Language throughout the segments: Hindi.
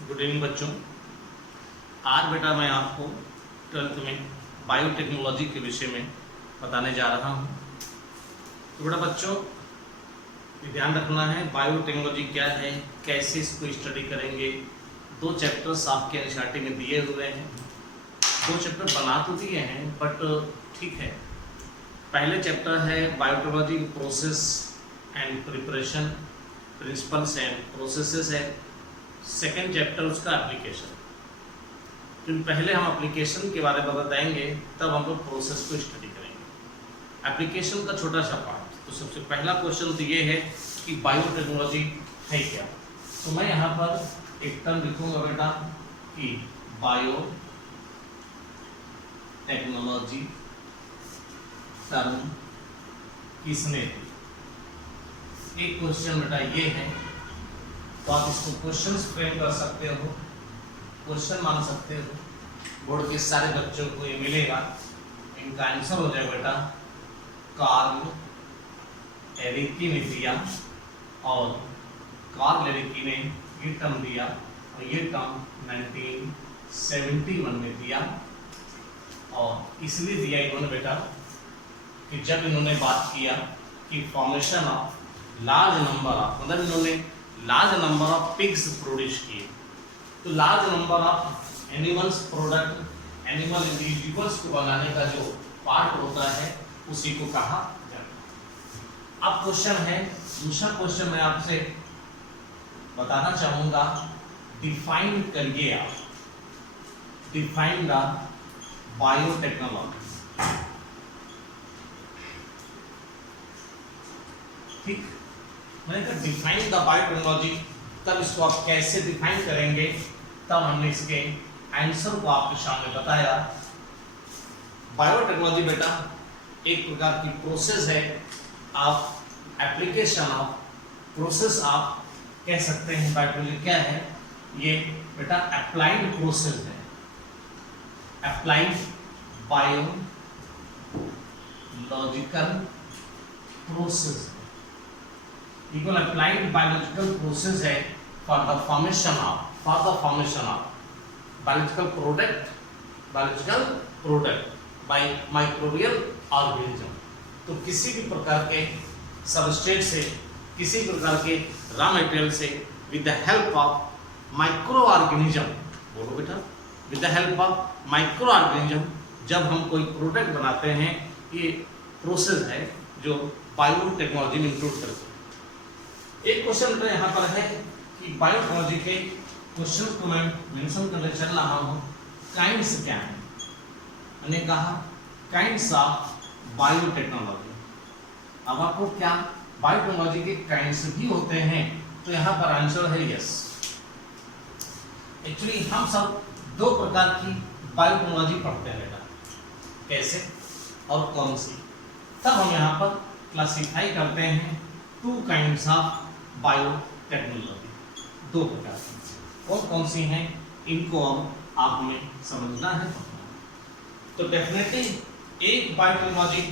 गुड इवनिंग बच्चों। आज बेटा मैं आपको 12th में बायोटेक्नोलॉजी के विषय में बताने जा रहा हूँ। तो बेटा बच्चों ये ध्यान रखना है बायोटेक्नोलॉजी क्या है, कैसे इसको स्टडी करेंगे। 2 चैप्टर्स आपके एनसीईआरटी में दिए हुए हैं। 2 चैप्टर बना तो दिए हैं बट ठीक है। पहले चैप्टर है biotechnology process and preparation, principles and processes है। सेकेंड चैप्टर उसका एप्लीकेशन। तो पहले हम एप्लीकेशन के बारे में बताएंगे, तब हम लोग प्रोसेस को स्टडी करेंगे। एप्लीकेशन का छोटा सा पार्ट। तो सबसे पहला क्वेश्चन तो ये है कि बायोटेक्नोलॉजी है क्या। तो मैं यहाँ पर एक टर्म लिखूंगा बेटा कि बायो टेक्नोलॉजी टर्म किसने दी। एक क्वेश्चन बेटा ये है, तो आप इसको क्वेश्चंस फ्रेम कर सकते हो, क्वेश्चन मान सकते हो। बोर्ड के सारे बच्चों को ये मिलेगा। इनका आंसर हो जाएगा बेटा कार्ल एरिकी ने दिया, और कार्ल एरिकी ने ये टर्म दिया और ये टर्म 1971 में दिया। और इसलिए दिया इन्होंने बेटा कि जब इन्होंने बात किया कि formation of large number of, मतलब इन्होंने large number of pigs produce किए। तो large number of animals product, animal individuals को बनाने का जो पार्ट होता है उसी को कहा जाता है। अब क्वेश्चन है, दूसरा क्वेश्चन मैं आपसे बताना चाहूंगा, डिफाइन करिए आप, डिफाइन द बायोटेक्नोलॉजी। ठीक, मैंने कहा डिफाइन द बायोटेक्नोलॉजी, तब इसको आप कैसे डिफाइन करेंगे, तब हमने इसके आंसर को आपके सामने बताया। बायोटेक्नोलॉजी बेटा एक प्रकार की प्रोसेस है, आप एप्लीकेशन ऑफ प्रोसेस आप कह सकते हैं। बायोटेक्नोलॉजी क्या है, ये बेटा अप्लाइड प्रोसेस है, applied biological process, equal applied biological process है for the formation of biological product by microbial organism. तो किसी भी प्रकार के सबस्ट्रेट से, किसी प्रकार के रॉ मटेरियल से with the help of micro organism, बोलो बेटा, with the help of micro organism जब हम कोई प्रोडक्ट बनाते हैं, ये प्रोसेस है जो बायोटेक्नोलॉजी में इंक्लूड करते हैं। एक क्वेश्चन यहाँ पर है कि बायोटेक्नोलॉजी के क्वेश्चन को मैं मेंशन करने चल रहा हूँ। काइंड्स क्या है, मैंने कहा काइंड्स ऑफ बायोटेक्नोलॉजी। अब आपको क्या बायोटेक्नोलॉजी के काइंड्स भी होते हैं, तो यहाँ पर आंसर है यस। एक्चुअली हम सब 2 प्रकार की बायोटेक्नोलॉजी पढ़ते हैं बेटा, कैसे और कौन सी, तब हम यहाँ पर क्लासिफाई करते हैं 2 काइंड्स ऑफ बायोटेक्नोलॉजी। 2 प्रकार की कौन कौन सी हैं, इनको अब आप हमें समझना है। तो डेफिनेटली एक बायोटेक्नोलॉजी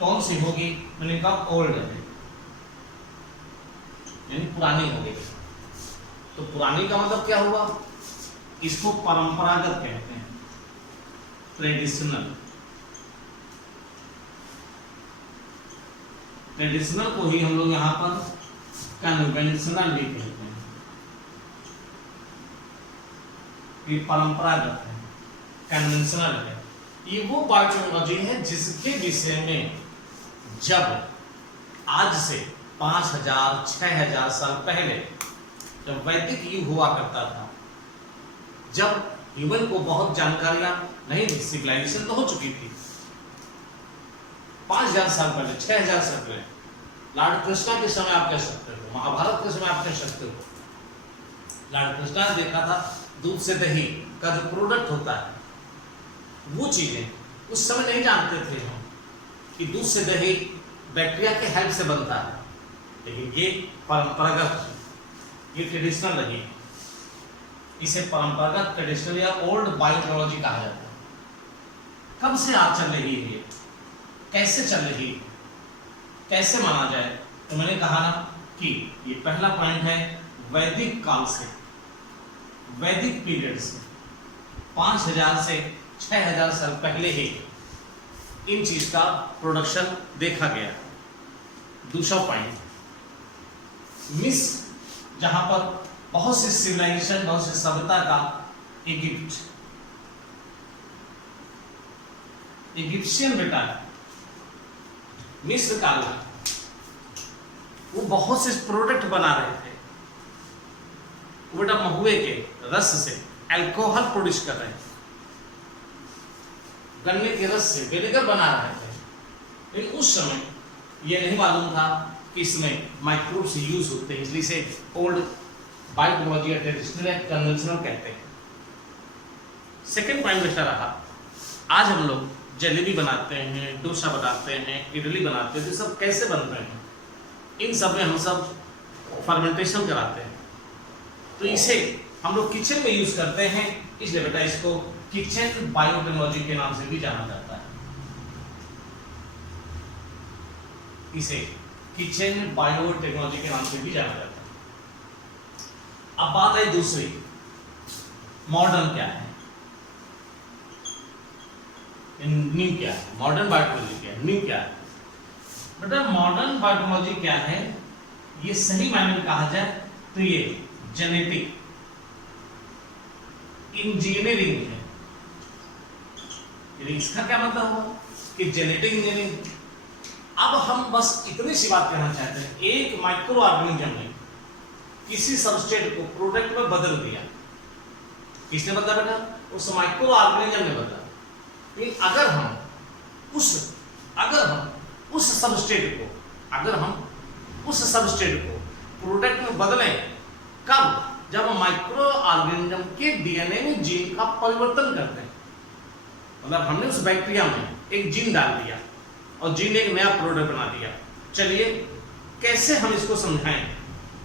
कौन सी होगी, मैंने कहा ओल्ड है, यानी पुरानी होगी। तो पुरानी का मतलब क्या हुआ, इसको परंपरागत कहते हैं, ट्रेडिशनल। ट्रेडिशनल को ही हम लोग यहाँ पर कन्वेंशनल भी कहते हैं। ये परंपरागत है, कन्वेंशनल है। ये वो बायोटेक्नोलॉजी है जिसके विषय में जब आज से 5000 6000 साल पहले जब वैदिक युग हुआ करता था, जब ह्यूमन को बहुत जानकारियां नहीं थी, सिविलाइजेशन तो हो चुकी थी 5000 साल पहले, 6000 साल पहले, लॉर्ड कृष्णा के समय आप कह सकते हो, महाभारत के समय आप कह सकते हो। लॉर्ड कृष्णा ने देखा था दूध से दही का जो प्रोडक्ट होता है, वो चीजें उस समय नहीं जानते थे हम कि दूध से दही बैक्टीरिया के हेल्प से बनता है। लेकिन ये परंपरागत, ये ट्रेडिशनल रही, इसे परंपरागत, ट्रेडिशनल या ओल्ड बायोटेक्नोलॉजी कहा जाता है। कब से आज चल रही है, कैसे चल रही, कैसे माना जाए, तो मैंने कहा ना कि ये पहला पॉइंट है वैदिक काल से, वैदिक पीरियड से 5000 से 6000 साल पहले ही इन चीज का प्रोडक्शन देखा गया। दूसरा पॉइंट, मिस्र जहां पर बहुत सी सिविलाइजेशन, बहुत सी सभ्यता का, इजिप्शियन बेटा मिस्र काल का, वो बहुत से प्रोडक्ट बना रहे थे। वो बेटा महुए के रस से अल्कोहल प्रोड्यूस कर रहे थे, गन्ने के रस से विनेगर बना रहे थे। लेकिन उस समय ये नहीं मालूम था कि इसमें माइक्रोब्स यूज होते हैं, इसलिए इसे ओल्ड बायोटेक्नोलॉजी या ट्रेडिशनल या कन्वेंशनल कहते हैं। सेकेंड पॉइंट बेटा रहा, आज हम लोग जलेबी बनाते हैं, डोसा बनाते हैं, इडली बनाते हैं, तो सब कैसे बनते हैं? इन सब में हम सब फर्मेंटेशन कराते हैं, तो इसे हम लोग किचन में यूज करते हैं, इसलिए बेटा इसको किचन बायोटेक्नोलॉजी के नाम से भी जाना जाता है। इसे किचन बायोटेक्नोलॉजी के नाम से भी जाना जाता है। अब बात है दूसरी, मॉडर्न क्या है, न्यू क्या है? मॉडर्न बायोटेक्नोलॉजी क्या है, न्यू क्या है? बेटा मॉडर्न बायोटेक्नोलॉजी क्या है, ये सही मायने में कहा जाए तो ये जेनेटिक इंजीनियरिंग है। इसका क्या मतलब हुआ कि जेनेटिक इंजीनियरिंग। अब हम बस इतनी सी बात कहना चाहते हैं, एक माइक्रो ऑर्गेनिज्म ने किसी सबस्ट्रेट को प्रोडक्ट में बदल दिया। किसने बदला बेटा? उस माइक्रो ऑर्गेनिज्म ने बदला। लेकिन अगर हम उस सबस्ट्रेट को प्रोडक्ट में बदलें, कब? जब माइक्रो ऑर्गेनिज्म के डीएनए में जीन का परिवर्तन करते हैं। मतलब हमने उस बैक्टीरिया में एक जीन डाल दिया और जीन एक नया प्रोडक्ट बना दिया। चलिए कैसे हम इसको समझाएं,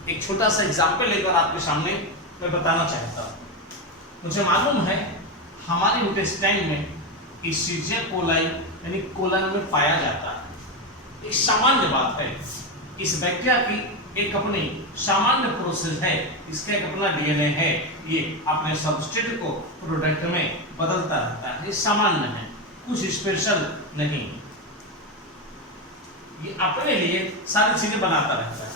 एक छोटा सा एग्जाम्पल लेकर आपके सामने मैं बताना चाहता हूं। मुझे मालूम है हमारे इंटेस्टाइन में इसीजिया कोलाई यानी कोलन में पाया जाता है। एक सामान्य बात है, इस बैक्टीरिया की एक अपनी सामान्य प्रोसेस है, इसका एक अपना डीएनए है, ये अपने सबस्ट्रेट को प्रोडक्ट में बदलता रहता है। ये सामान्य है, कुछ स्पेशल नहीं, ये अपने लिए सारी चीजें बनाता रहता है।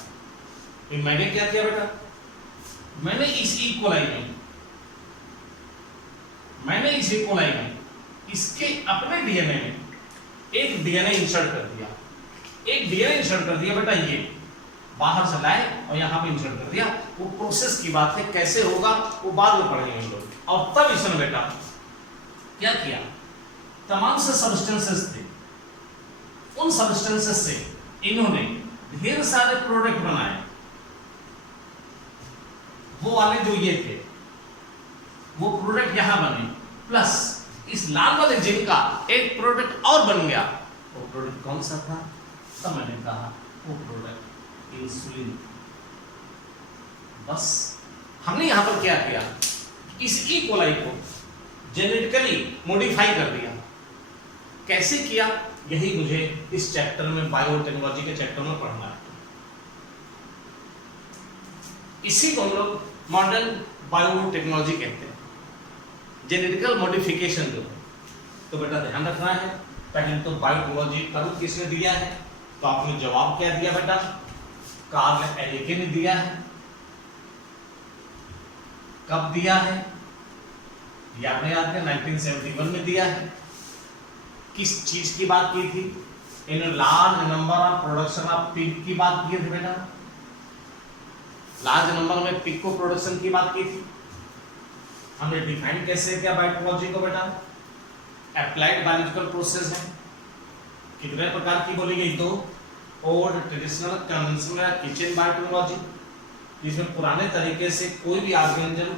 मैंने क्या किया बेटा? मैंने इस ई कोलाई में इसके अपने डीएनए में एक डीएनए इंसर्ट कर दिया बेटा, ये बाहर से लाए और यहाँ पे इंसर्ट कर दिया। वो प्रोसेस की बात है, कैसे होगा वो बाद में पढ़ेंगे हम लोग। और तब इसने बेटा क्या किया, तमाम से सब्सटेंसेस थे, उन सब्सटेंसेस से इन्होंने ढेर सारे प्रोडक्ट बनाए। वो वाले जो ये थे वो प्रोडक्ट यहां बने, प्लस इस लाल वाले जिन का एक प्रोडक्ट और बन गया। वो प्रोडक्ट कौन सा था? तब मैंने कहा वो प्रोडक्ट इंसुलिन। बस हमने यहां पर क्या किया, इस ई कोलाई को जेनेटिकली मॉडिफाई कर दिया। कैसे किया, यही मुझे इस चैप्टर में, बायोटेक्नोलॉजी के चैप्टर में पढ़ना है। इसी को हम लोग मॉडर्न बायोटेक्नोलॉजी कहते हैं, जेनेटिकल मॉडिफिकेशन जो है। तो बेटा ध्यान रखना है, पहले तो बायोटेक्नोलॉजी कर्म किसने दिया है? तो आपने जवाब क्या दिया बेटा? कार्ल एलिके ने दिया है। कब दिया है? आपने याद है 1971 में दिया है। किस चीज की बात की थी? In large number of production of pig की बात की थी बेटा। लार्ज नंबर में पिग को प्रोडक्शन की बात की थी। हमने डिफाइन कैसे किया बायोटेक्नोलॉजी को बेटा? अप्लाइड बायोलॉजिकल प्रोसेस है। कितने प्रकार की बोली गई? दो, old traditional, conventional, kitchen biotechnology, जिसमें पुराने तरीके से कोई भी ऑर्गेनिज्म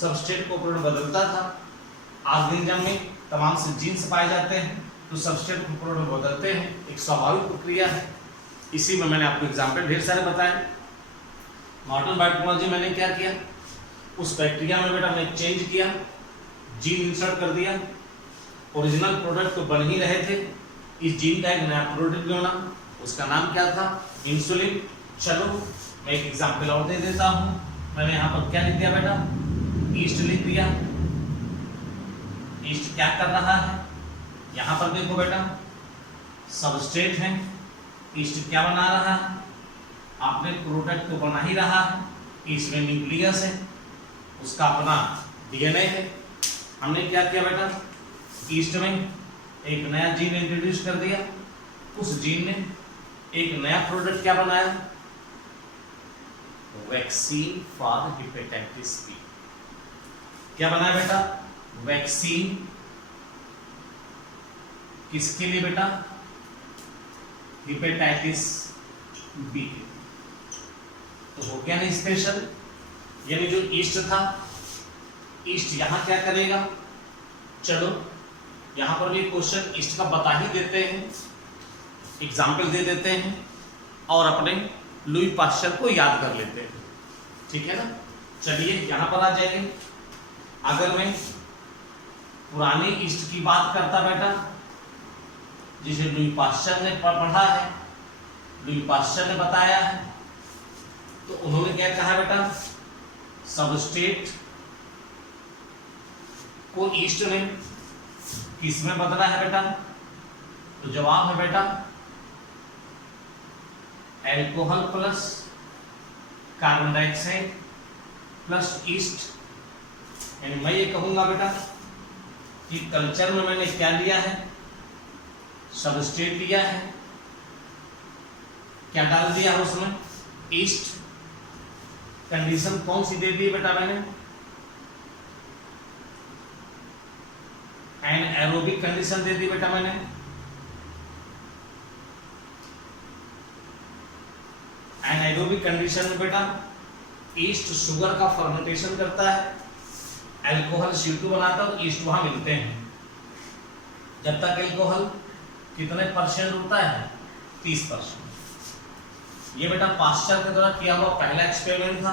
सबस्ट्रेट को प्रोडक्ट बदलता था। ऑर्गेनिज्म में तमाम से जीन्स पाए जाते हैं, तो सबस्ट्रेट को प्रोडक्ट बदलते हैं, एक स्वाभाविक प्रक्रिया है। इसी में मैंने आपको एग्जाम्पल ढेर सारे बताए। मॉडर्न बायोटेक्नोलॉजी मैंने क्या किया, उस बैक्टीरिया में बेटा हमने चेंज किया, जीन इंसर्ट कर दिया। ओरिजिनल प्रोडक्ट तो बन ही रहे थे, इस जीन का एक नया प्रोडक्ट बना, उसका नाम क्या था? इंसुलिन। चलो मैं एक एग्जाम्पल और दे देता हूँ। मैंने यहाँ पर क्या लिख दिया बेटा? ईस्ट लिख दिया। ईस्ट क्या कर रहा है, यहां पर देखो बेटा सबस्ट्रेट है, ईस्ट क्या बना रहा है, आपने प्रोडक्ट तो बना ही रहा है, इसमें न्यूक्लियस है, उसका अपना डीएनए है। हमने क्या किया बेटा, ईस्ट में एक नया जीन इंट्रोड्यूस कर दिया, उस जीन ने एक नया प्रोडक्ट क्या बनाया, वैक्सीन फॉर हेपेटाइटिस बी। क्या बनाया बेटा, वैक्सीन किसके लिए बेटा, हेपेटाइटिस बी के। तो हो गया नहीं स्पेशल, यानी जो ईस्ट था, ईस्ट यहां क्या करेगा, चलो यहां पर भी क्वेश्चन ईस्ट का बता ही देते हैं, एग्जाम्पल दे देते हैं और अपने लुई पास्चर को याद कर लेते हैं, ठीक है ना। चलिए यहां पर आ जाएंगे। अगर मैं पुरानी ईस्ट की बात करता बेटा, जिसे लुई पास्चर ने पढ़ा है, लुई पास्चर ने बताया है, तो उन्होंने क्या कहा बेटा, सबस्ट्रेट को ईस्ट में किस में बदला है बेटा, तो जवाब है बेटा alcohol plus carbon dioxide plus east. यानी मैं ये कहूंगा बेटा कि कल्चर में मैंने क्या लिया है, सबस्ट्रेट लिया है, क्या डाल दिया है उसमें, ईस्ट। कंडीशन कौन सी दे दी बेटा मैंने, एनाएरोबिक कंडीशन दे दी बेटा मैंने। एनाएरोबिक कंडीशन में बेटा ईस्ट शुगर का फर्मेंटेशन करता है, अल्कोहल CO2 बनाता है, तो ईस्ट वहां मिलते हैं। जब तक अल्कोहल कितने परसेंट होता है, 30%। ये बेटा पास्चर के द्वारा किया हुआ पहला एक्सपेरिमेंट था।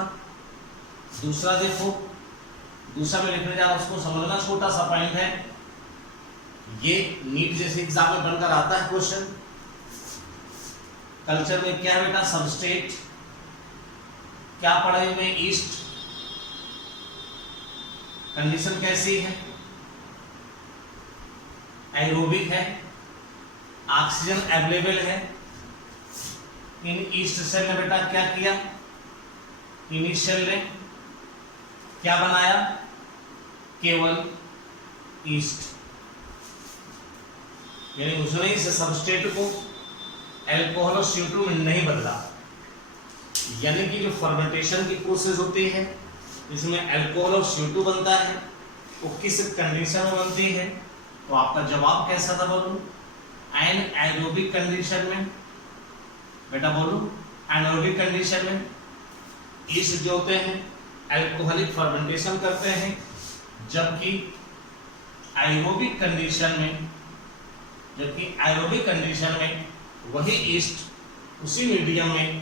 दूसरा देखो, दूसरा में लिखने जा रहा, उसको समझना, छोटा सा पॉइंट है, ये नीट जैसे एग्जाम में बनकर आता है क्वेश्चन। कल्चर में क्या है बेटा, सबस्ट्रेट, क्या पढ़े हुए, ईस्ट। कंडीशन कैसी है, एरोबिक है, ऑक्सीजन अवेलेबल है। इन ईस्ट सेल ने बेटा क्या किया, इनिशियल ने क्या बनाया, केवल ईस्ट। यानी उसने इस सबस्ट्रेट को अल्कोहल और CO2 में नहीं बदला। यानी कि जो फर्मेंटेशन की प्रोसेस होती है, जिसमें अल्कोहल और CO2 बनता है, वो किस कंडीशन में बनती है, तो आपका जवाब कैसा था बोलूं, एनाएरोबिक कंडीशन में। बेटा बोलूं, एनाएरोबिक कंडीशन में ईस्ट जो होते हैं अल्कोहलिक फर्मेंटेशन करते हैं, जबकि एरोबिक कंडीशन में वही ईस्ट उसी मीडियम में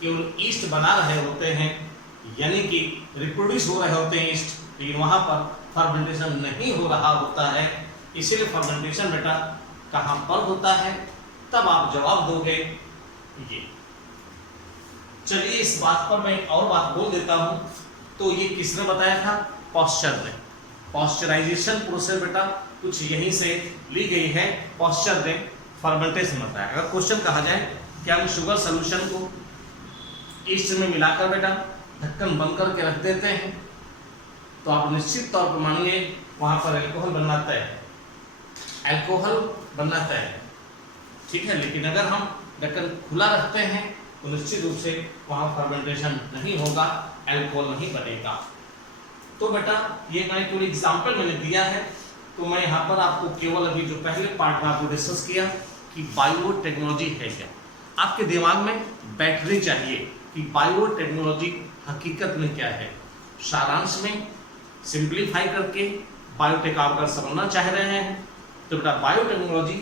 केवल ईस्ट बना रहे होते हैं, यानी कि रिप्रोड्यूस हो रहे होते हैं ईस्ट, लेकिन वहां पर फर्मेंटेशन नहीं हो रहा होता है। इसीलिए फर्मेंटेशन बेटा कहां पर होता है, तब आप जवाब दोगे ये। चलिए इस बात पर मैं और बात बोल देता हूं। तो ये किसने बताया था, पास्चर ने। पास्चराइजेशन प्रोसेस बेटा कुछ यहीं से ली गई है, पास्चर ने फर्मेंटेशन बताया। अगर क्वेश्चन कहा जाए कि हम शुगर सोल्यूशन को ईस्ट में मिलाकर बेटा ढक्कन बंद करके रख देते हैं, तो आप निश्चित तौर पर मानिए वहां पर अल्कोहल बनाता है, अल्कोहल बनाता है, ठीक है। लेकिन अगर हम ढक्कन खुला रखते हैं तो निश्चित रूप से वहां फर्मेंटेशन नहीं होगा, अल्कोहल नहीं बनेगा। तो बेटा ये मैं केवल एग्जाम्पल मैंने दिया है, तो मैं यहाँ पर आपको केवल अभी जो पहले पार्ट में आपको डिस्कस किया कि बायोटेक्नोलॉजी है क्या, आपके दिमाग में बैटरी चाहिए कि बायोटेक्नोलॉजी हकीकत में क्या है। सारांश में सिंप्लीफाई करके बायोटेक आप अगर समझना चाह रहे हैं तो बेटा बायोटेक्नोलॉजी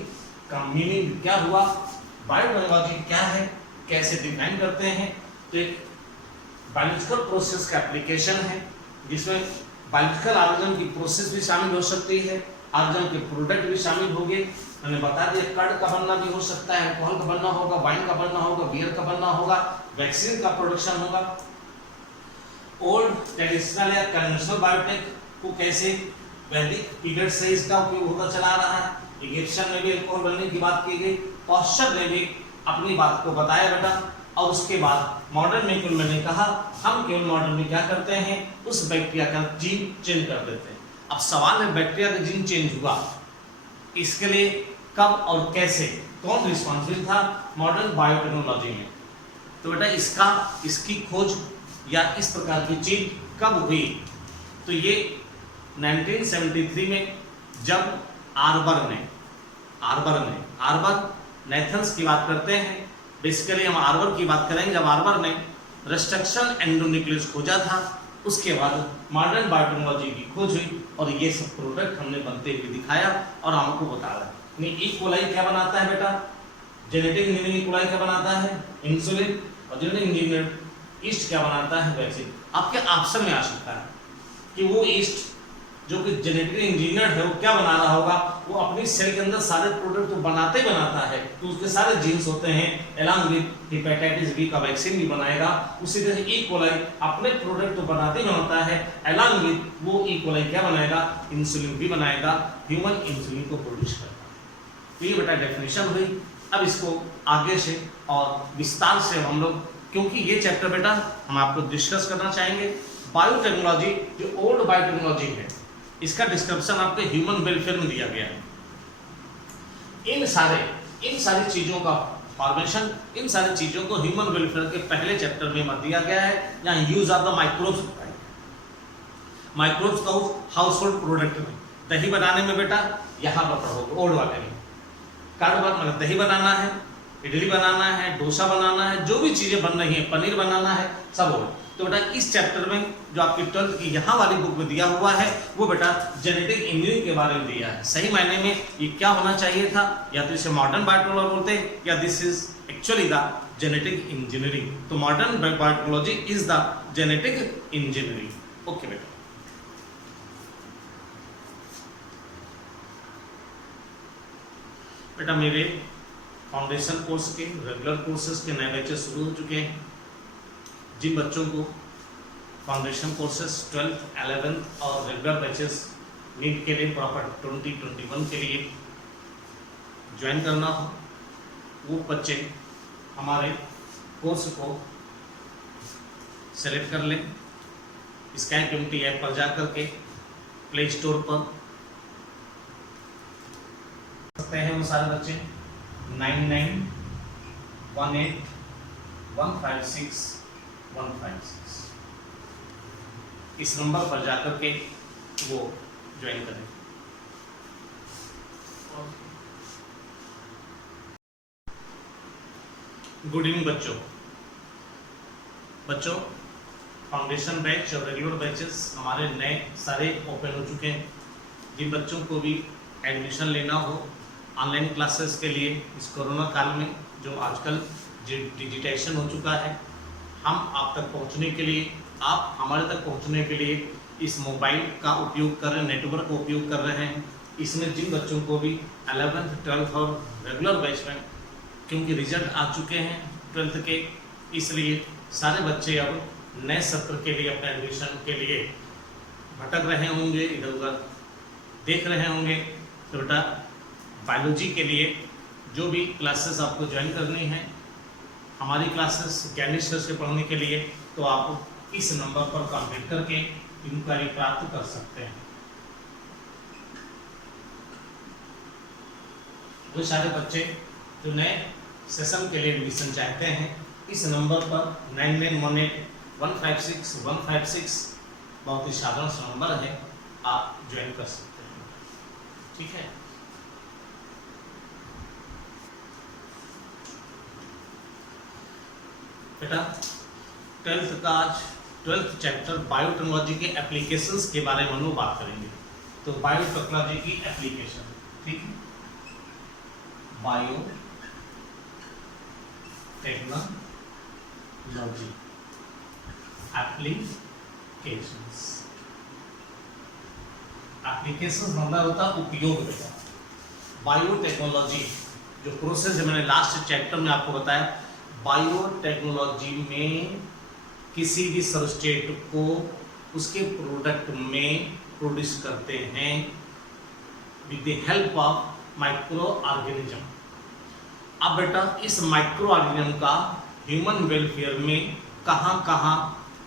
का मीनिंग क्या हुआ, बायोटेक्नोलॉजी क्या है, कैसे डिफाइन करते हैं। तो एक बायोलॉजिकल प्रोसेस का एप्लीकेशन है, जिसमें बायोलॉजिकल ऑर्गेनिज्म की प्रोसेस भी शामिल हो सकती है, ऑर्गेनिज्म के प्रोडक्ट भी शामिल होंगे। मैंने बता दिया कर्ड का बनना भी हो सकता है, अल्कोहल का बनना होगा, वाइन का बनना होगा, बियर का बनना होगा, वैक्सीन का प्रोडक्शन होगा। ओल्ड ट्रेडिशनल या कन्वेंशनल बायोटेक को कैसे वैदिक पीरियड से इसका उपयोग होता चला रहा है। इजिप्शियन में भी अल्कोहल बनने की बात की गई, पॉस्चर ने भी अपनी बात को बताया बेटा, और उसके बाद मॉडर्न में केवल मैंने कहा हम केवल मॉडर्न में क्या करते हैं, उस बैक्टीरिया का जीन चेंज कर देते हैं। अब सवाल है बैक्टीरिया का जीन चेंज हुआ, इसके लिए कब और कैसे, कौन रिस्पॉन्सिबल था मॉडर्न बायोटेक्नोलॉजी में। तो बेटा इसकी खोज या इस प्रकार की चीज कब हुई, तो ये 1973 में जब आर्बर नेथन्स की बात करते हैं। बेसिकली हम आर्बर की बात करेंगे। जब आर्बर ने रिस्ट्रक्शन एंडोन्यूक्लियस खोजा था, उसके बाद मॉडर्न बायोटेक्नोलॉजी की खोज हुई और ये सब प्रोडक्ट हमने बनते हुए दिखाया और हमको बताया। ई कोलाई क्या बनाता है बेटा, जेनेटिक इंजीनियरिंग कोलाई क्या बनाता है, इंसुलिन, और जेनेटिक इंजीनियर ईस्ट क्या बनाता है, वैक्सीन। आपके ऑप्शन में आ सकता है कि वो ईस्ट जो कि जेनेटिक इंजीनियर है वो क्या बना रहा होगा, वो अपनी सेल के अंदर सारे प्रोडक्ट तो बनाता है, तो उसके सारे जीन्स होते हैं, एलॉन्ग विद हेपेटाइटिस बी का वैक्सीन भी बनाएगा। उसी तरह ई कोलाई अपने प्रोडक्ट तो बनाता है, एलॉन्ग विद वो ई कोलाई क्या बनाएगा, इंसुलिन भी बनाएगा, ह्यूमन इंसुलिन को प्रोड्यूस करता है। तो ये बेटा डेफिनेशन हुई। अब इसको आगे से और विस्तार से हम लोग, क्योंकि ये चैप्टर बेटा हम आपको डिस्कस करना चाहेंगे। बायोटेक्नोलॉजी जो ओल्ड बायोटेक्नोलॉजी है, इसका डिस्क्रिप्शन आपके ह्यूमन वेलफेयर में दिया गया है। इन सारी चीजों का फॉर्मेशन, इन सारी चीजों को ह्यूमन वेलफेयर के पहले चैप्टर में दिया गया है। यहाँ यूज ऑफ द माइक्रोब्स का हाउस होल्ड प्रोडक्ट में, दही बनाने में बेटा यहाँ पर पढ़ोगे ओल्ड वाले में। मतलब दही बनाना है, इडली बनाना है, डोसा बनाना है, जो भी चीजें बन रही है, पनीर बनाना है, सब हो। तो बेटा इस चैप्टर में जो आपकी 12th की यहाँ वाली बुक में दिया हुआ है वो बेटा जेनेटिक इंजीनियरिंग के बारे में दिया है। सही मायने में ये क्या होना चाहिए था, या तो इसे मॉडर्न बायोटेक्नोलॉजी बोलते हैं या this is actually the genetic engineering. तो modern biotechnology is the genetic engineering. Okay बेटा, बेटा मेरे फाउंडेशन कोर्स के रेगुलर कोर्सेज के नए बैचेस शुरू हो चुके हैं। जिन बच्चों को फाउंडेशन कोर्सेज 12th, 11th और रेगुलर बैचेस नीट के लिए प्रॉपर 2021 के लिए ज्वाइन करना हो, वो बच्चे हमारे कोर्स को सेलेक्ट कर लें। स्काई कम्युनिटी ऐप पर जा करके प्ले स्टोर पर सकते हैं वो सारे बच्चे 9918156156 इस नंबर पर जाकर के वो ज्वाइन करें। गुड इवनिंग बच्चों, फाउंडेशन बैच और रेगुलर बैचेस हमारे नए सारे ओपन हो चुके हैं। जिन बच्चों को भी एडमिशन लेना हो ऑनलाइन क्लासेस के लिए, इस कोरोना काल में जो आजकल डिजिटाइजेशन हो चुका है, हम आप तक पहुंचने के लिए, आप हमारे तक पहुंचने के लिए इस मोबाइल का उपयोग कर रहे हैं, नेटवर्क का उपयोग कर रहे हैं। इसमें जिन बच्चों को भी 11th, 12th और रेगुलर बैच में क्योंकि रिजल्ट आ चुके हैं 12th के, इसलिए सारे बच्चे अब नए सत्र के लिए अपने एडमिशन के लिए भटक रहे होंगे, इधर उधर देख रहे होंगे। तो बेटा बायोलॉजी के लिए जो भी क्लासेस आपको ज्वाइन करनी है, हमारी क्लासेस ज्ञानी सर से पढ़ने के लिए, तो आप इस नंबर पर कॉन्टेक्ट करके इंक्वायरी प्राप्त कर सकते हैं। वो सारे बच्चे जो नए सेशन के लिए एडमिशन चाहते हैं, इस नंबर पर 9918156156 बहुत ही साधारण सा नंबर है, आप ज्वाइन कर सकते हैं। ठीक है, बेटा 12th का आज 12th चैप्टर बायोटेक्नोलॉजी के एप्लीकेशंस के बारे में हम लोग बात करेंगे। तो बायोटेक्नोलॉजी की एप्लीकेशन, ठीक है, बायोटेक्नोलॉजी एप्लीकेशंस मतलब होता है उपयोग। बेटा बायोटेक्नोलॉजी जो प्रोसेस है, मैंने लास्ट चैप्टर में आपको बताया, बायोटेक्नोलॉजी में किसी भी सबस्ट्रेट को उसके प्रोडक्ट में प्रोड्यूस करते हैं with the help of micro organism. अब बेटा इस माइक्रो ऑर्गेनिज्म का ह्यूमन वेलफेयर में कहाँ कहाँ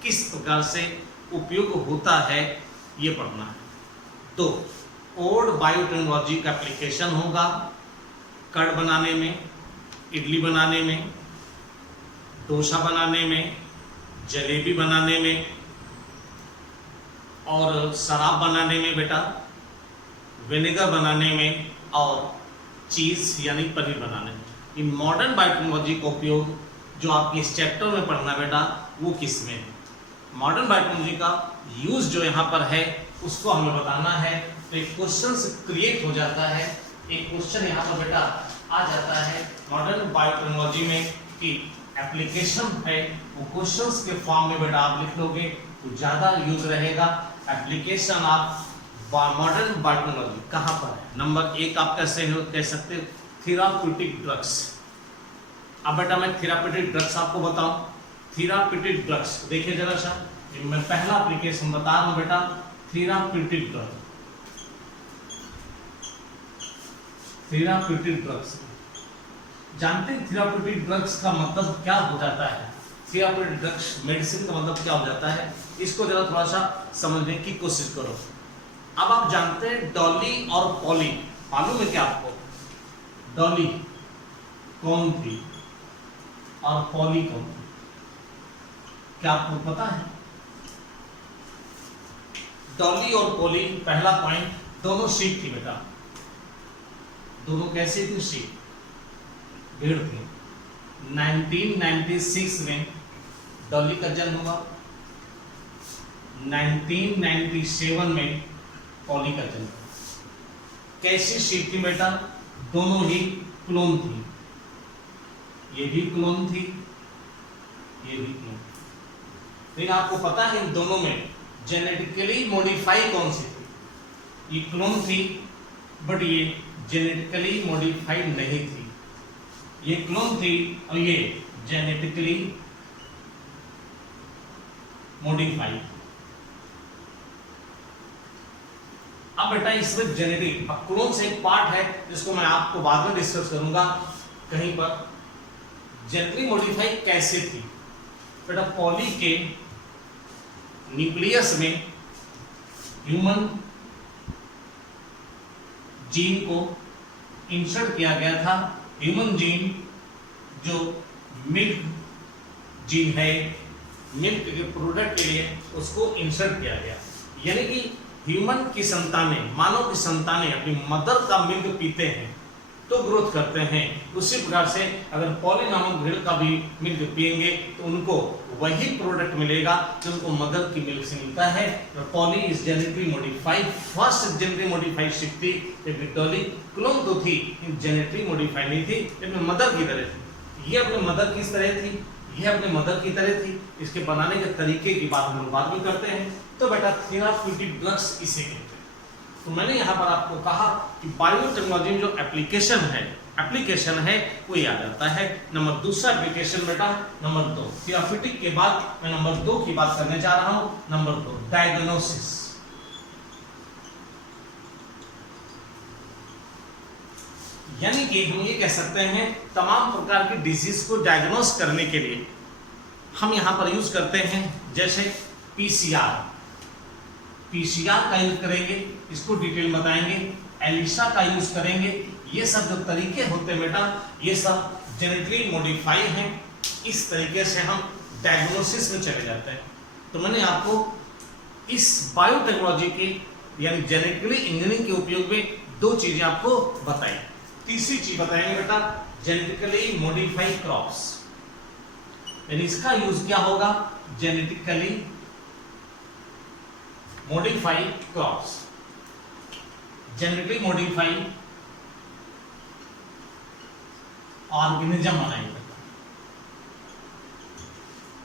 किस प्रकार से उपयोग होता है ये पढ़ना है। तो ओल्ड बायोटेक्नोलॉजी का एप्लीकेशन होगा कड़ बनाने में, इडली बनाने में, डोसा बनाने में, जलेबी बनाने में और शराब बनाने में बेटा, विनेगर बनाने में और चीज़ यानी पनीर बनाने में। इन मॉडर्न बायोटेक्नोलॉजी का उपयोग जो आपके इस चैप्टर में पढ़ना बेटा वो किस में है। मॉडर्न बायोटेक्नोलॉजी का यूज जो यहाँ पर है उसको हमें बताना है। तो एक क्वेश्चन क्रिएट हो जाता है, एक क्वेश्चन यहाँ पर बेटा आ जाता है मॉडर्न बायोटेक्नोलॉजी में कि एप्लीकेशन है, वो क्वेश्चंस के फॉर्म में बेटा आप लिख लोगे तो ज़्यादा यूज रहेगा। एप्लीकेशन ऑफ मॉडर्न बायोटेक्नोलॉजी कहाँ पर है? नंबर 1 आप कैसे कह सकते हो थेराप्यूटिक ड्रग्स। अब बेटा मैं थेराप्यूटिक ड्रग्स आपको बताऊं। थेराप्यूटिक ड्रग्स देखिए जरा सा, मैं पहला एप्लीकेशन बता रहा हूं बेटा थेराप्यूटिक ड्रग। थेराप्यूटिक ड्रग्स जानते हैं थेराप्यूटिक ड्रग्स का मतलब क्या हो जाता है? थेराप्यूटिक ड्रग्स मेडिसिन का मतलब क्या हो जाता है, इसको जरा थोड़ा सा समझने की कोशिश करो। अब आप जानते हैं डॉली और पॉली, मालूम है क्या आपको? डॉली कौन थी और पॉली कौन थी, क्या आपको पता है? डॉली और पॉली, पहला पॉइंट, दोनों शीप थी बेटा। दोनों कैसे थी? शीप, भेड़ थी। 1996 में डॉली का जन्म हुआ, 1997 में पॉली का जन्म। कैसी शीप थी बेटा? दोनों ही क्लोन थी, ये भी क्लोन थी, ये भी क्लोन। लेकिन आपको पता है इन दोनों में जेनेटिकली मॉडिफाई कौन सी थी? ये क्लोन थी बट ये जेनेटिकली मॉडिफाइड नहीं थी। ये क्लोन थी और ये जेनेटिकली मॉडिफाइड। अब बेटा इसमें जेनेटिक, अब क्लोन से एक पार्ट है जिसको मैं आपको बाद में डिस्कस करूंगा कहीं पर। जेनेटिकली मॉडिफाई कैसे थी बेटा? पॉली के न्यूक्लियस में ह्यूमन जीन को इंसर्ट किया गया था। ह्यूमन जीन जो मिल्क जीन है, मिल्क के प्रोडक्ट के लिए उसको इंसर्ट किया गया। यानी कि ह्यूमन की संतानें, मानव की संतानें अपनी मदर का मिल्क पीते हैं तो ग्रोथ करते हैं। उसी प्रकार से अगर पॉली नामक भेड़ का भी मिल्क पिएंगे तो उनको वही प्रोडक्ट मिलेगा जो उनको मदर की मिल्क से मिलता है। Poly is genetically modified, first genetically modified ship थी। जबकि डॉली क्लोन तो थी, जेनेटिकली मॉडिफाइड नहीं थी, लेकिन मदर की तरह थी। ये अपने मदर की तरह थी, ये अपने मदर की तरह थी। इसके बनाने के तरीके की बात हम लोग बाद में करते हैं। तो बेटा थेराप्यूटिक ड्रग्स इसे कहते हैं। तो मैंने यहाँ पर आपको कहा कि बायोटेक्नोलॉजी में जो एप्लीकेशन है वो याद आता है। नंबर दूसरा एप्लीकेशन बेटा नंबर 2, थेराप्यूटिक के बाद मैं नंबर 2 की बात करने जा रहा हूँ। Number 2 diagnosis. यानी कि हम ये कह सकते हैं तमाम प्रकार की डिजीज को डायग्नोस करने के लिए हम यहाँ पर यूज करते हैं, जैसे पीसीआर का यूज करेंगे, इसको डिटेल बताएंगे। एलिसा का यूज करेंगे। ये सब जो तरीके होते हैं बेटा ये सब जेनेटिकली मॉडिफाई हैं। इस तरीके से हम डायग्नोसिस में चले जाते हैं। तो मैंने आपको इस बायोटेक्नोलॉजी के यानी जेनेटिकली इंजीनियरिंग के उपयोग में 2 चीजें आपको बताई। तीसरी चीज बताएंगे बेटा जेनेटिकली मॉडिफाइड क्रॉप्स, यानी इसका यूज क्या होगा? Genetically modified crops, genetically modified organism बनाएंगे।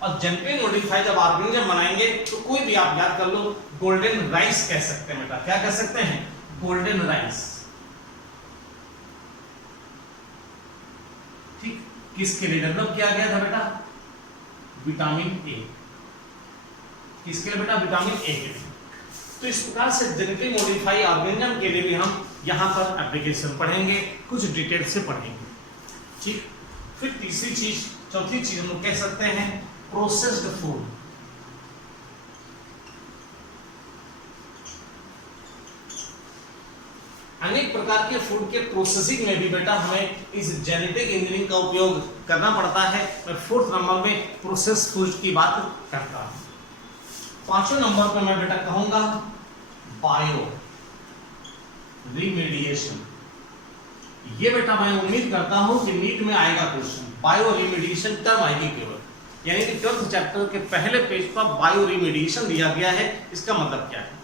और जेनेटिकली मॉडिफाइड जब ऑर्गेनिज्म बनाएंगे तो कोई भी आप याद कर लो, गोल्डन राइस कह सकते हैं बेटा। क्या कह सकते हैं? Golden rice. ठीक, किसके लिए डेवलप किया गया था बेटा? Vitamin A. किसके लिए बेटा? विटामिन ए के लिए। तो इस प्रकार से जेनेटिकली मॉडिफाई ऑर्गेनिज्म के लिए भी हम यहाँ पर एप्लीकेशन पढ़ेंगे, कुछ डिटेल से पढ़ेंगे। ठीक, फिर तीसरी चीज, चौथी चीज हम लोग कह सकते हैं प्रोसेस्ड फूड। अनेक प्रकार के फूड के प्रोसेसिंग में भी बेटा हमें इस जेनेटिक इंजीनियरिंग का उपयोग करना पड़ता है। मैं 4th नंबर में प्रोसेस फूड की बात करता हूं। 5वें नंबर पे मैं बेटा कहूंगा बायो रिमीडिएशन। ये बेटा मैं उम्मीद करता हूं कि नीट में आएगा क्वेश्चन, बायो रिमीडिएशन टर्म आएगी केवल, यानी कि 12th चैप्टर के पहले पेज पर बायो रिमीडिएशन दिया गया है। इसका मतलब क्या है?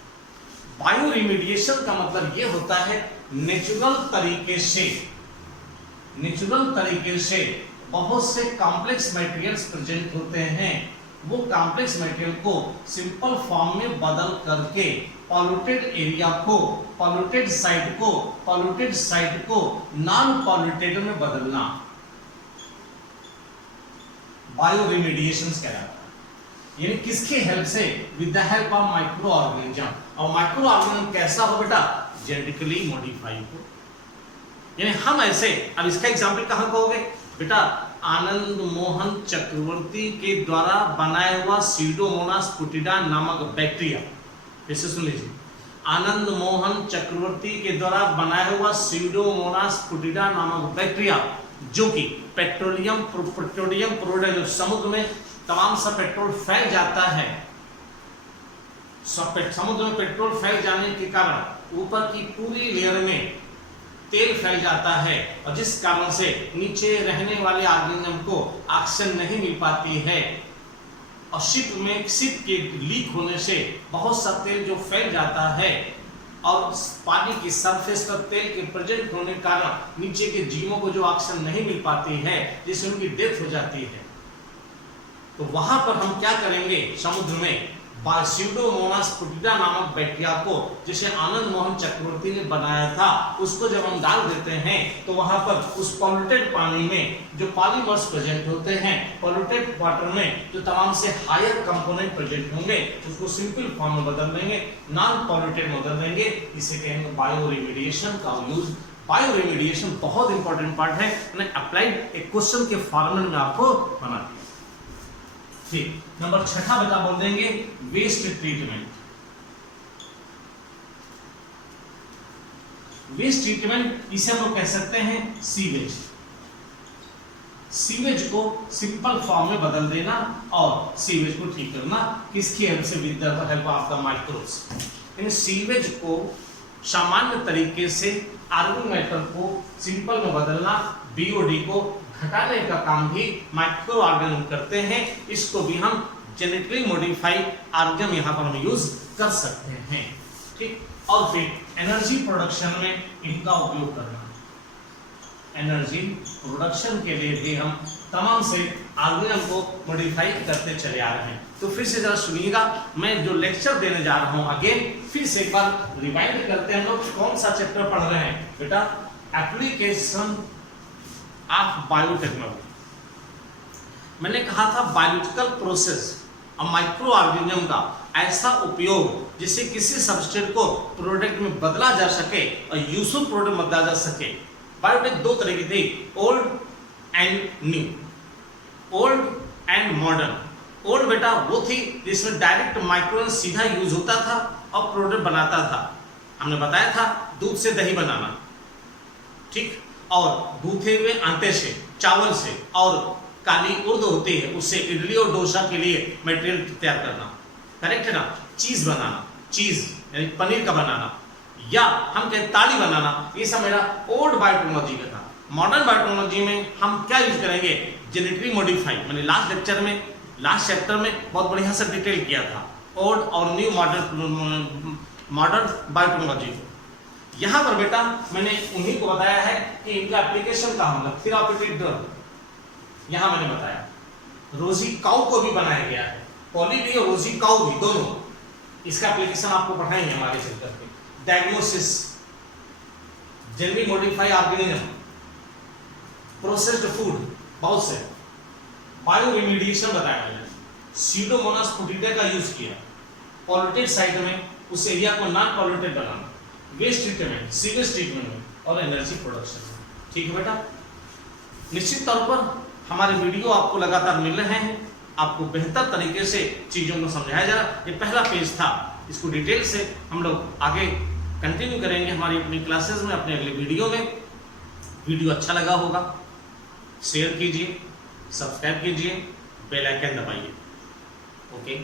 बायो रिमीडिएशन का मतलब ये होता है नेचुरल तरीके से बहुत से कॉम्प्लेक्स मटेरियल्स प्रेजेंट होते हैं, वो कॉम्प्लेक्स मटेरियल को सिंपल फॉर्म में बदल करके पॉल्यूटेड एरिया को, पॉल्यूटेड साइट को नॉन पॉल्यूटेड में बदलना बायो रिमीडिएशन कहलाता है। यानी किसकी हेल्प से? With the help of micro organism. और माइक्रो ऑर्गेनिज्म कैसा हो बेटा? जेनेटिकली मॉडिफाइड हो। यानी हम ऐसे, अब इसका एग्जांपल कहां कहोगे बेटा? आनंद मोहन चक्रवर्ती के द्वारा बनाया हुआ सीडोमोनास फुटिडा नामक बैक्टीरिया, इसे सुन लीजिए, आनंद मोहन चक्रवर्ती के द्वारा बनाया हुआ सीडोमोनास फुटिडा नामक बैक्टीरिया, जो कि पेट्रोलियम प्रोडक्ट, समुद्र में तमाम सा पेट्रोल फैल जाता है, समुद्र में पेट्रोल फैल जाने के कारण ऊपर की पूरी लेयर में तेल फैल जाता है, और जिस कारण से नीचे रहने वाले ऑर्गेनिज्म को ऑक्सीजन नहीं मिल पाती है, और शिप के लीक होने से बहुत सा तेल जो फैल जाता है, और पानी की सरफेस पर तेल के प्रेजेंट होने के कारण नीचे के जीवों को जो ऑक्सीजन नहीं मिल पाती है, जिससे उनकी डेथ हो जाती है। तो वहां पर हम क्या करेंगे? समुद्र में सीडोमोनास फुटिडा नामक बैक्टीरिया को, जिसे आनंद मोहन चक्रवर्ती ने बनाया था, उसको जब हम डाल देते हैं तो वहां पर उस पॉल्यूटेड पानी में जो पॉलीमर्स प्रेजेंट होते हैं, पॉल्यूटेड वाटर में जो तमाम से हायर कंपोनेंट प्रेजेंट होंगे, उसको सिंपल फॉर्म में बदल देंगे, नॉन पॉल्यूटेड में बदल देंगे। इसे कहेंगे बायो रिमीडिएशन का यूज। बायो रिमीडिएशन बहुत इंपॉर्टेंट पार्ट है, मैंने अप्लाइड एक क्वेश्चन के फॉर्मेट में आपको बना दिया। ठीक, नंबर 6 बता बोल देंगे वेस्ट ट्रीटमेंट। वेस्ट ट्रीटमेंट इसे हम लोग कह सकते हैं सीवेज। सीवेज को सिंपल फॉर्म में बदल देना और सीवेज को ठीक करना, किसकी हेल्प से? With the help of the microbes. In sewage को सामान्य तरीके से ऑर्गेनिक मैटर को सिंपल में बदलना, बीओडी को घटाने का काम भी माइक्रो ऑर्गेनिज्म करते हैं। इसको भी हम जेनेटिकली मॉडिफाइड ऑर्गेनिज्म यहाँ पर हम यूज कर सकते हैं। ठीक, और फिर एनर्जी प्रोडक्शन में इनका उपयोग करना, एनर्जी प्रोडक्शन के लिए भी हम तमाम से ऑर्गेनिज्म को मॉडिफाई करते चले आ रहे हैं। तो फिर से जरा सुनिएगा, मैं जो लेक्चर देने जा रहा हूं अगेन फिर से एक बार रिवाइंड करते हैं। हम लोग कौन सा चैप्टर पढ़ रहे हैं बेटा? Application of biotechnology. मैंने कहा था बायोलॉजिकल प्रोसेस और माइक्रो ऑर्गेनिज्म का ऐसा उपयोग जिससे किसी सबस्ट्रेट को प्रोडक्ट में बदला जा सके और यूजफुल प्रोडक्ट बदला जा सके। बायोटेक दो तरह की थी, old and new, old and modern. Old बेटा वो थी जिसमें डायरेक्ट माइक्रोन सीधा यूज होता था और प्रोडक्ट बनाता था। हमने बताया था दूध से दही बनाना, ठीक, और गूथे हुए आटे से, चावल से, और काली उर्द होती है उससे इडली और डोसा के लिए मटेरियल तैयार करना, करेक्ट है ना। चीज बनाना, चीज यानी पनीर का बनाना, या हम कहते ताली बनाना, ये सब मेरा ओल्ड बायोटेक्नोलॉजी का था। मॉडर्न बायोटेक्नोलॉजी में हम क्या यूज करेंगे? Genetically modified. मैंने लास्ट लेक्चर में, लास्ट चैप्टर में बहुत बढ़िया से डिटेल किया था ओल्ड और न्यू मॉडर्न बायोटेक्नोलॉजी को। यहाँ पर बेटा मैंने उन्हीं को बताया है कि इनका एप्लीकेशन कहाँ होगा। थेराप्यूटिक ड्रग यहाँ मैंने बताया। रोजी काउ को भी बनाया गया है, पॉलीडी और रोजी काउ भी दोनों, इसका एप्लीकेशन आपको पढ़ाएंगे हमारे चैप्टर पे। Diagnosis, genetically modified organism, processed food, बहुत से। बायो रिमीडिएशन बताया मैंने, सीडोमोनास फुटिडा का यूज किया। पॉल्यूटेड साइट में उस एरिया को नॉन पॉल्यूटेड बनाना, वेस्ट ट्रीटमेंट, सीवेज ट्रीटमेंट में और एनर्जी प्रोडक्शन में। ठीक है बेटा, निश्चित तौर पर हमारे वीडियो आपको लगातार मिल रहे हैं, आपको बेहतर तरीके से चीज़ों को समझाया जा रहा। ये पहला पेज था, इसको डिटेल से हम लोग आगे कंटिन्यू करेंगे हमारी अपनी क्लासेस में, अपने अगले वीडियो में। वीडियो अच्छा लगा होगा, शेयर कीजिए, सब्सक्राइब कीजिए, बेल आइकन दबाइए। ओके।